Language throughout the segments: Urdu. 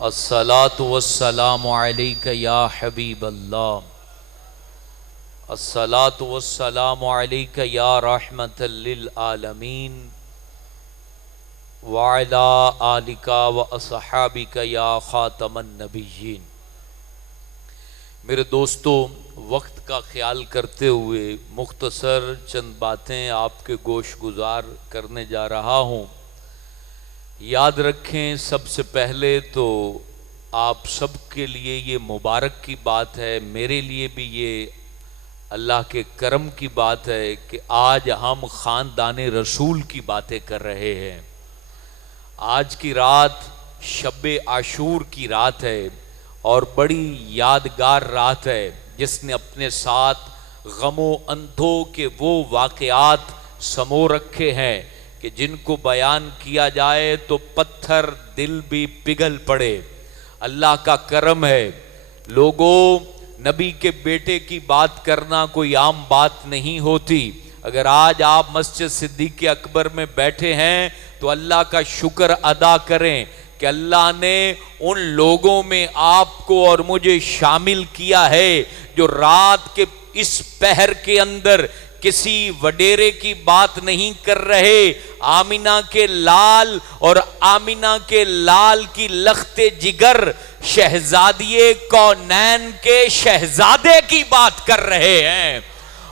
الصلاۃ والسلام علیک یا حبیب اللہ، الصلاۃ والسلام علیک یا رحمت للعالمین وعلی آلک واصحابک یا خاتم النبیین۔ میرے دوستو، وقت کا خیال کرتے ہوئے مختصر چند باتیں آپ کے گوش گزار کرنے جا رہا ہوں۔ یاد رکھیں، سب سے پہلے تو آپ سب کے لیے یہ مبارک کی بات ہے، میرے لیے بھی یہ اللہ کے کرم کی بات ہے کہ آج ہم خاندان رسول کی باتیں کر رہے ہیں۔ آج کی رات شب عاشور کی رات ہے اور بڑی یادگار رات ہے، جس نے اپنے ساتھ غم و اندھوں کے وہ واقعات سمو رکھے ہیں کہ جن کو بیان کیا جائے تو پتھر دل بھی پگھل پڑے۔ اللہ کا کرم ہے لوگوں، نبی کے بیٹے کی بات کرنا کوئی عام بات نہیں ہوتی۔ اگر آج آپ مسجد صدیق اکبر میں بیٹھے ہیں تو اللہ کا شکر ادا کریں کہ اللہ نے ان لوگوں میں آپ کو اور مجھے شامل کیا ہے جو رات کے اس پہر کے اندر کسی وڈیرے کی بات نہیں کر رہے، آمینہ کے لال اور آمینہ کے لال کی لخت جگر شہزادی کونین کے شہزادے کی بات کر رہے ہیں،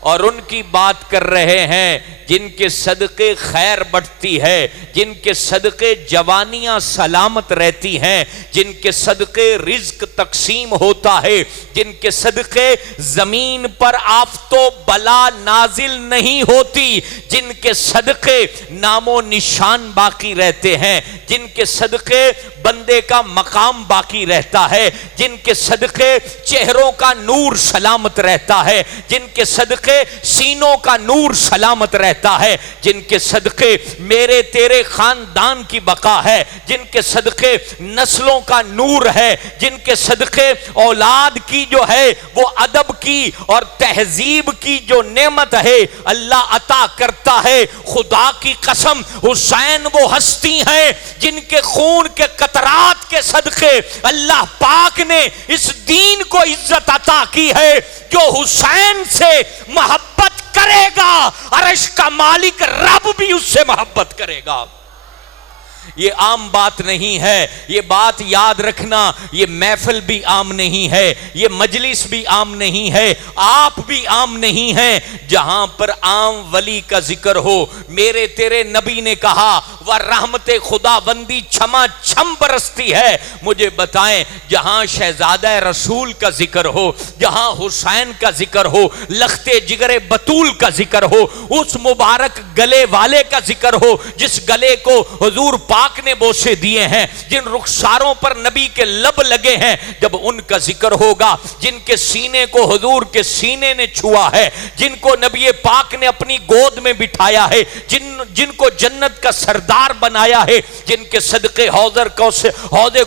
اور ان کی بات کر رہے ہیں جن کے صدقے خیر بڑھتی ہے، جن کے صدقے جوانیاں سلامت رہتی ہیں، جن کے صدقے رزق تقسیم ہوتا ہے، جن کے صدقے زمین پر آفت و بلا نازل نہیں ہوتی، جن کے صدقے نام و نشان باقی رہتے ہیں، جن کے صدقے بندے کا مقام باقی رہتا ہے، جن کے صدقے چہروں کا نور سلامت رہتا ہے، جن کے صدقے سینوں کا نور سلامت رہتا ہے، جن کے صدقے میرے تیرے خاندان کی بقا ہے، جن کے صدقے نسلوں کا نور ہے، جن کے صدقے اولاد کی جو ہے وہ ادب کی اور تہذیب کی جو نعمت ہے اللہ عطا کرتا ہے۔ خدا کی قسم، حسین وہ ہستی ہیں جن کے خون کے قطرات کے صدقے اللہ پاک نے اس دین کو عزت عطا کی ہے۔ جو حسین سے محبت کرے گا عرش کا مالک رب بھی اس سے محبت کرے گا۔ یہ عام بات نہیں ہے، یہ بات یاد رکھنا، یہ محفل بھی عام نہیں ہے، یہ مجلس بھی عام نہیں ہے، آپ بھی عام نہیں ہیں۔ جہاں پر عام ولی کا ذکر ہو، میرے تیرے نبی نے کہا وہ رحمت خدا بندی چھما چھم برستی ہے۔ مجھے بتائیں، جہاں شہزادہ رسول کا ذکر ہو، جہاں حسین کا ذکر ہو، لخت جگر بطول کا ذکر ہو، اس مبارک گلے والے کا ذکر ہو جس گلے کو حضور پاک نے بوسے دیے ہیں، جن رخساروں پر نبی کے لب لگے ہیں، جب ان کا ذکر ہوگا، جن کے سینے کو حضور کے سینے نے چھوا ہے، جن کو نبی پاک نے اپنی گود میں بٹھایا ہے، جن کو جنت کا سردار بنایا ہے، جن کے صدقے حوض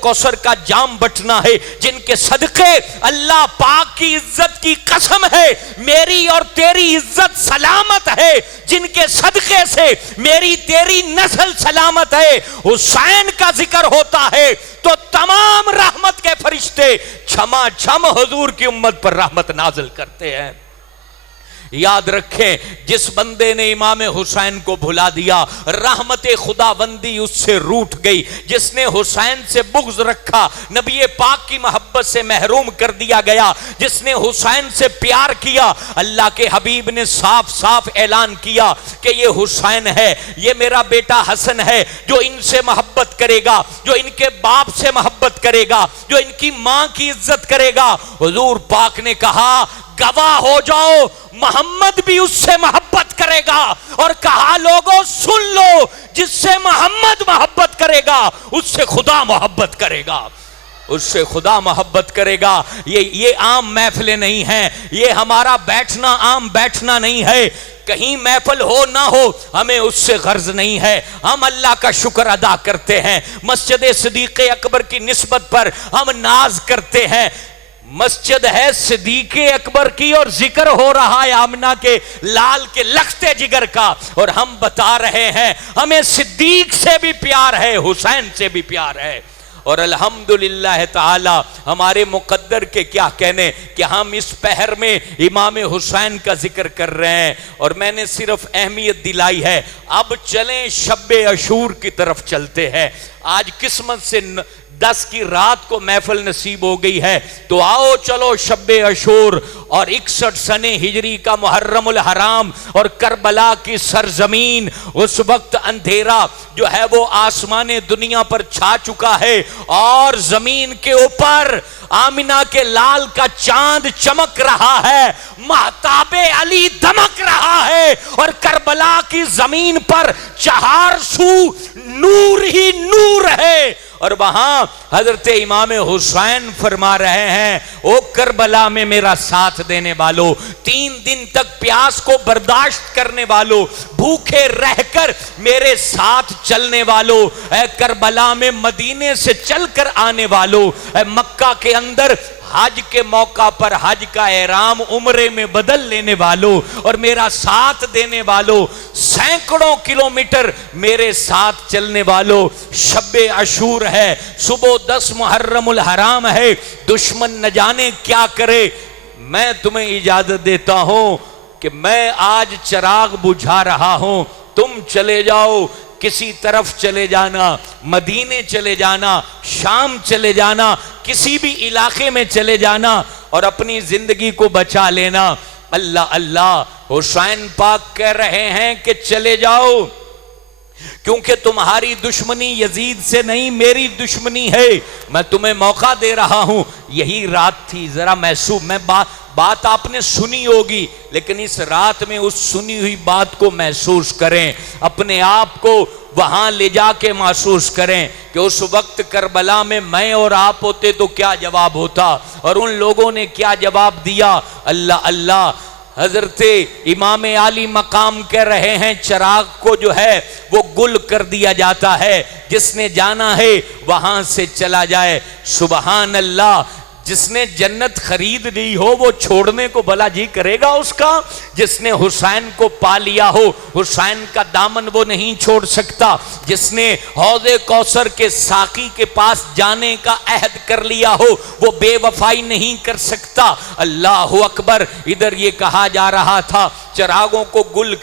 کوثر کا جام بٹنا ہے، جن کے صدقے اللہ پاک کی عزت کی قسم ہے میری اور تیری عزت سلامت ہے، جن کے صدقے سے میری تیری نسل سلامت ہے۔ حسین کا ذکر ہوتا ہے تو تمام رحمت کے فرشتے چھما چھم حضور کی امت پر رحمت نازل کرتے ہیں۔ یاد رکھیں، جس بندے نے امام حسین کو بھلا دیا، رحمت خداوندی اس سے روٹھ گئی۔ جس نے حسین سے بغض رکھا، نبی پاک کی محبت سے محروم کر دیا گیا۔ جس نے حسین سے پیار کیا، اللہ کے حبیب نے صاف صاف اعلان کیا کہ یہ حسین ہے، یہ میرا بیٹا حسن ہے، جو ان سے محبت کرے گا، جو ان کے باپ سے محبت کرے گا، جو ان کی ماں کی عزت کرے گا۔ حضور پاک نے کہا گواہ ہو جاؤ، محمد بھی اس سے محبت کرے گا، اور کہا لوگوں سن لو، جس سے محمد محبت کرے گا اس سے خدا محبت کرے گا، اس سے خدا محبت کرے گا۔ یہ عام محفلیں نہیں ہیں، یہ ہمارا بیٹھنا عام بیٹھنا نہیں ہے۔ کہیں محفل ہو نہ ہو، ہمیں اس سے غرض نہیں ہے، ہم اللہ کا شکر ادا کرتے ہیں۔ مسجد صدیق اکبر کی نسبت پر ہم ناز کرتے ہیں۔ مسجد ہے صدیق اکبر کی اور ذکر ہو رہا ہے آمنہ کے لال کے لخت جگر کا، اور ہم بتا رہے ہیں ہمیں صدیق سے بھی پیار ہے، حسین سے بھی پیار ہے۔ اور الحمدللہ تعالی ہمارے مقدر کے کیا کہنے کہ ہم اس پہر میں امام حسین کا ذکر کر رہے ہیں، اور میں نے صرف اہمیت دلائی ہے۔ اب چلیں شب عاشور کی طرف چلتے ہیں۔ آج قسمت سے 10 کی رات کو محفل نصیب ہو گئی ہے، تو آؤ چلو شب عاشور اور 61 سنے ہجری کا محرم الحرام اور کربلا کی سرزمین، اس وقت اندھیرا جو ہے وہ آسمان دنیا پر چھا چکا ہے، اور زمین کے اوپر آمنہ کے لال کا چاند چمک رہا ہے، مہتاب علی دمک رہا ہے، اور کربلا کی زمین پر چہار سو نور ہی نور ہے، اور وہاں حضرت امام حسین فرما رہے ہیں او کربلا میں میرا ساتھ دینے والو، 3 دن تک پیاس کو برداشت کرنے والو، بھوکے رہ کر میرے ساتھ چلنے والو، اے کربلا میں مدینے سے چل کر آنے والو، اے مکہ کے اندر حج کے موقع پر حج کا احرام عمرے میں بدل لینے والوں اور میرا ساتھ دینے والوں، سینکڑوں کلومیٹر میرے ساتھ چلنے والوں، شب عاشور ہے، صبح 10 محرم الحرام ہے، دشمن نہ جانے کیا کرے۔ میں تمہیں اجازت دیتا ہوں کہ میں آج چراغ بجھا رہا ہوں، تم چلے جاؤ، کسی طرف چلے جانا، مدینے چلے جانا، شام چلے جانا، کسی بھی علاقے میں چلے جانا اور اپنی زندگی کو بچا لینا۔ اللہ اللہ، حسین پاک کہہ رہے ہیں کہ چلے جاؤ، کیونکہ تمہاری دشمنی یزید سے نہیں، میری دشمنی ہے، میں تمہیں موقع دے رہا ہوں۔ یہی رات تھی، ذرا محسوس، میں بات آپ نے سنی ہوگی، لیکن اس رات میں اس سنی ہوئی بات کو محسوس کریں، اپنے آپ کو وہاں لے جا کے محسوس کریں کہ اس وقت کربلا میں میں اور آپ ہوتے تو کیا جواب ہوتا، اور ان لوگوں نے کیا جواب دیا۔ اللہ اللہ، حضرت امام عالی مقام کہہ رہے ہیں چراغ کو جو ہے وہ گل کر دیا جاتا ہے، جس نے جانا ہے وہاں سے چلا جائے۔ سبحان اللہ، جس نے جنت خرید لی ہو وہ چھوڑنے کو بھلا جی کرے گا اس کا؟ جس نے حسین کو پا لیا ہو، حسین کا دامن وہ نہیں چھوڑ سکتا۔ جس نے حوض کوثر کے ساقی کے پاس جانے کا عہد کر لیا ہو وہ بے وفائی نہیں کر سکتا۔ اللہ اکبر، ادھر یہ کہا جا رہا تھا چراغوں کو گل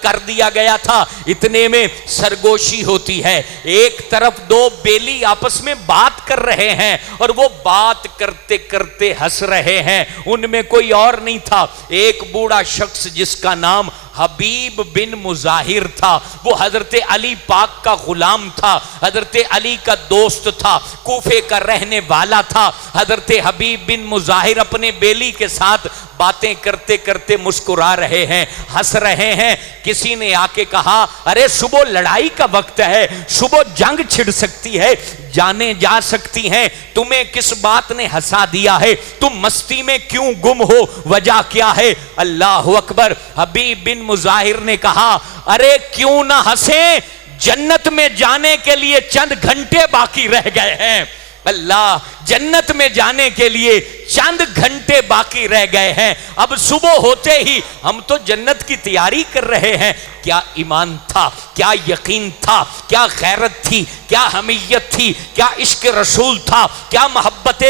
کر دیا گیا تھا، اتنے میں سرگوشی ہوتی ہے، ایک طرف 2 بیلی آپس میں بات کر رہے ہیں اور وہ بات کرتے کرتے ہنس رہے ہیں، ان میں کوئی اور نہیں تھا۔ ایک بوڑھا شخص جس کا نام حبیب بن مظاہر تھا، وہ حضرت علی پاک کا غلام تھا، حضرت علی کا دوست تھا، کوفے کا رہنے والا تھا۔ حضرت حبیب بن مظاہر اپنے بیلی کے ساتھ باتیں کرتے کرتے مسکرا رہے ہیں، ہنس رہے ہیں۔ کسی نے آ کے کہا ارے صبح لڑائی کا وقت ہے، صبح جنگ چھڑ سکتی ہے، جانے جا سکتی ہیں، تمہیں کس بات نے ہنسا دیا ہے؟ تم مستی میں کیوں گم ہو؟ وجہ کیا ہے؟ اللہ اکبر، حبیب بن مظاہر نے کہا ارے کیوں نہ ہنسیں، جنت میں جانے کے لیے چند گھنٹے باقی رہ گئے ہیں۔ اللہ، جنت میں جانے کے لیے چند گھنٹے باقی رہ گئے ہیں، اب صبح ہوتے ہی ہم تو جنت کی تیاری کر رہے ہیں۔ کیا ایمان تھا، کیا یقین تھا، کیا غیرت تھی، کیا حمیت تھی، کیا عشق رسول تھا، کیا محبت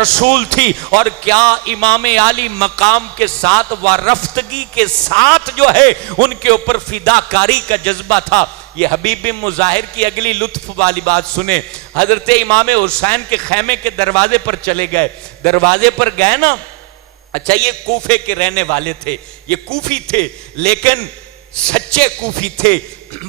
رسول تھی، اور کیا امام عالی مقام کے ساتھ وارفتگی کے ساتھ جو ہے ان کے اوپر فداکاری کا جذبہ تھا۔ یہ حبیب بن مظاہر کی اگلی لطف والی بات سنیں۔ حضرت امام حسین کے خیمے کے دروازے پر چلے گئے، دروازے پر گئے نا، اچھا یہ کوفے کے رہنے والے تھے، یہ کوفی تھے لیکن سچے کوفی تھے،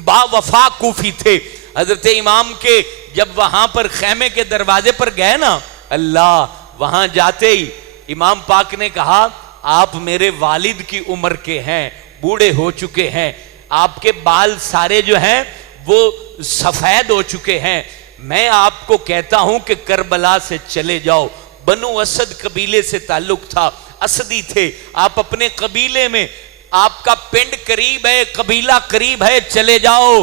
با وفا کوفی تھے۔ حضرت امام کے جب وہاں پر خیمے کے دروازے پر گئے نا، اللہ، وہاں جاتے ہی امام پاک نے کہا آپ میرے والد کی عمر کے ہیں، بوڑھے ہو چکے ہیں، آپ کے بال سارے جو ہیں وہ سفید ہو چکے ہیں، میں آپ کو کہتا ہوں کہ کربلا سے چلے جاؤ۔ بنو اسد قبیلے سے تعلق تھا، اسدی تھے، آپ اپنے قبیلے میں، آپ کا پنڈ قریب ہے، قبیلہ قریب ہے، چلے جاؤ۔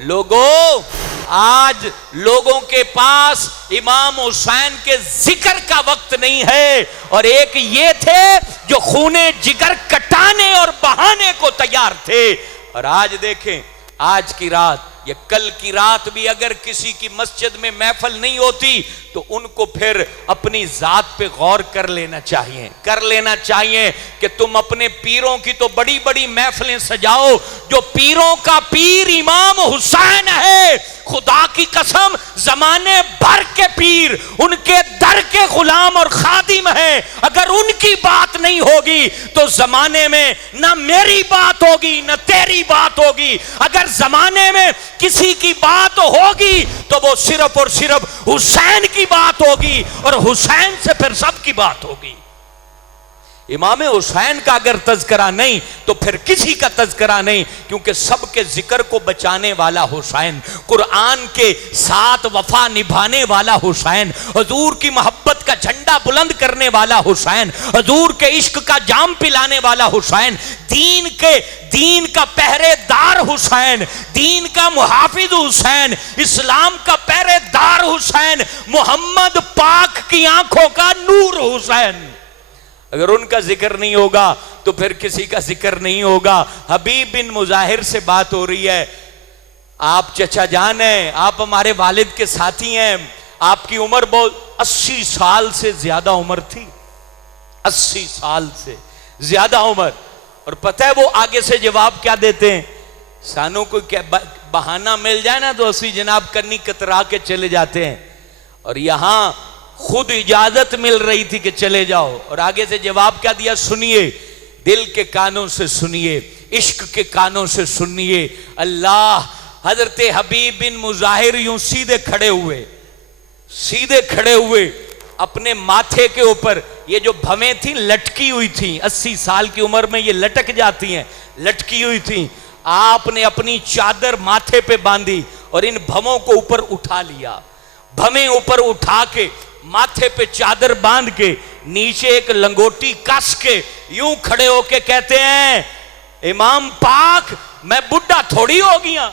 لوگوں، آج لوگوں کے پاس امام حسین کے ذکر کا وقت نہیں ہے، اور ایک یہ تھے جو خون جگر کٹانے اور بہانے کو تیار تھے، اور آج دیکھیں آج کی رات یہ کل کی رات بھی اگر کسی کی مسجد میں محفل نہیں ہوتی تو ان کو پھر اپنی ذات پہ غور کر لینا چاہیے کہ تم اپنے پیروں کی تو بڑی بڑی محفلیں سجاؤ، جو پیروں کا پیر امام حسین ہے، خدا کی قسم زمانے بھر کے پیر ان کے در کے غلام اور خادم ہیں، اگر ان کی بات نہیں ہوگی تو زمانے میں نہ میری بات ہوگی نہ تیری بات ہوگی، اگر زمانے میں کسی کی بات ہوگی تو وہ صرف اور صرف حسین کی بات ہوگی، اور حسین سے پھر سب کی بات ہوگی۔ امام حسین کا اگر تذکرہ نہیں تو پھر کسی کا تذکرہ نہیں، کیونکہ سب کے ذکر کو بچانے والا حسین، قرآن کے ساتھ وفا نبھانے والا حسین، حضور کی محبت کا جھنڈا بلند کرنے والا حسین، حضور کے عشق کا جام پلانے والا حسین، دین کا پہرے دار حسین، دین کا محافظ حسین، اسلام کا پہرے دار حسین، محمد پاک کی آنکھوں کا نور حسین، اگر ان کا ذکر نہیں ہوگا تو پھر کسی کا ذکر نہیں ہوگا۔ حبیب بن مظاہر سے بات ہو رہی ہے، آپ چچا جان ہیں، آپ ہمارے والد کے ساتھی ہیں، آپ کی عمر بہت 80 سال سے زیادہ عمر تھی، 80 سال سے زیادہ عمر، اور پتہ ہے وہ آگے سے جواب کیا دیتے ہیں؟ سانوں کو بہانہ مل جائے نا تو اسی جناب کنی کترا کے چلے جاتے ہیں، اور یہاں خود اجازت مل رہی تھی کہ چلے جاؤ، اور آگے سے جواب کیا دیا؟ سنیے، دل کے کانوں سے سنیے، عشق کے کانوں سے سنیے اللہ۔ حضرت حبیب بن مظاہر یوں سیدھے کھڑے ہوئے اپنے ماتھے کے اوپر یہ جو بھویں تھیں لٹکی ہوئی تھیں، 80 سال کی عمر میں یہ لٹک جاتی ہیں، لٹکی ہوئی تھیں، آپ نے اپنی چادر ماتھے پہ باندھی اور ان بھووں کو اوپر اٹھا لیا، بھویں اوپر اٹھا کے ماتھے پہ چادر باندھ کے نیچے ایک لنگوٹی کس کے یوں کھڑے ہو کے کہتے ہیں امام پاک میں بڈھا تھوڑی ہو گیا،